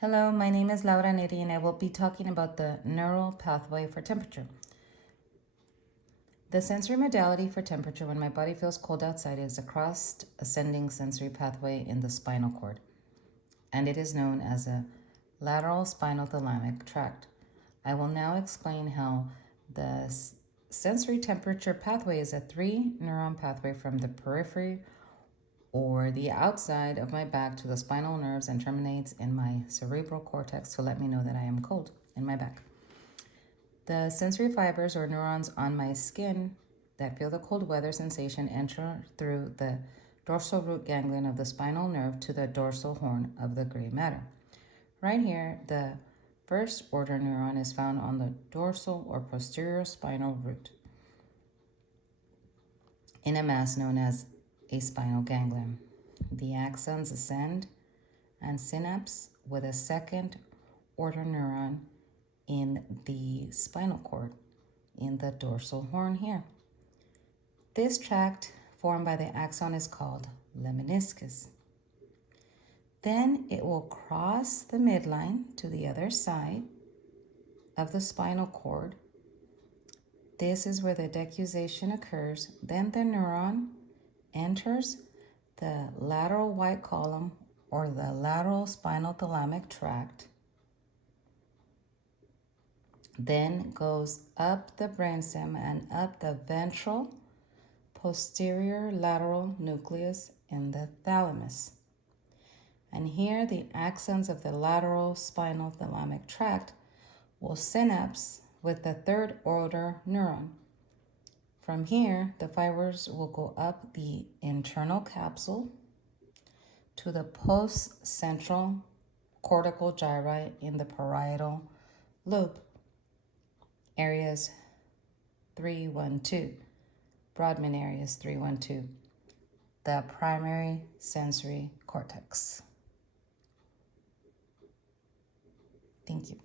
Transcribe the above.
Hello, my name is Laura Neri and I will be talking about the neural pathway for temperature. The sensory modality for temperature when my body feels cold outside is a crossed ascending sensory pathway in the spinal cord, and it is known as a lateral spinal thalamic tract. I will now explain how the sensory temperature pathway is a 3-neuron pathway from the periphery or the outside of my back to the spinal nerves and terminates in my cerebral cortex to let me know that I am cold in my back. The sensory fibers or neurons on my skin that feel the cold weather sensation enter through the dorsal root ganglion of the spinal nerve to the dorsal horn of the gray matter. Right here, the first order neuron is found on the dorsal or posterior spinal root in a mass known as a spinal ganglion. The axons ascend and synapse with a second order neuron in the spinal cord in the dorsal horn here. This tract formed by the axon is called lemniscus. Then it will cross the midline to the other side of the spinal cord. This is where the decussation occurs. Then the neuron enters the lateral white column or the lateral spinal thalamic tract, then goes up the brainstem and up the ventral posterior lateral nucleus in the thalamus. And here the axons of the lateral spinal thalamic tract will synapse with the third order neuron. From here, the fibers will go up the internal capsule to the post-central cortical gyri in the parietal lobe, areas 3-1-2, Brodmann areas 3-1-2, the primary sensory cortex. Thank you.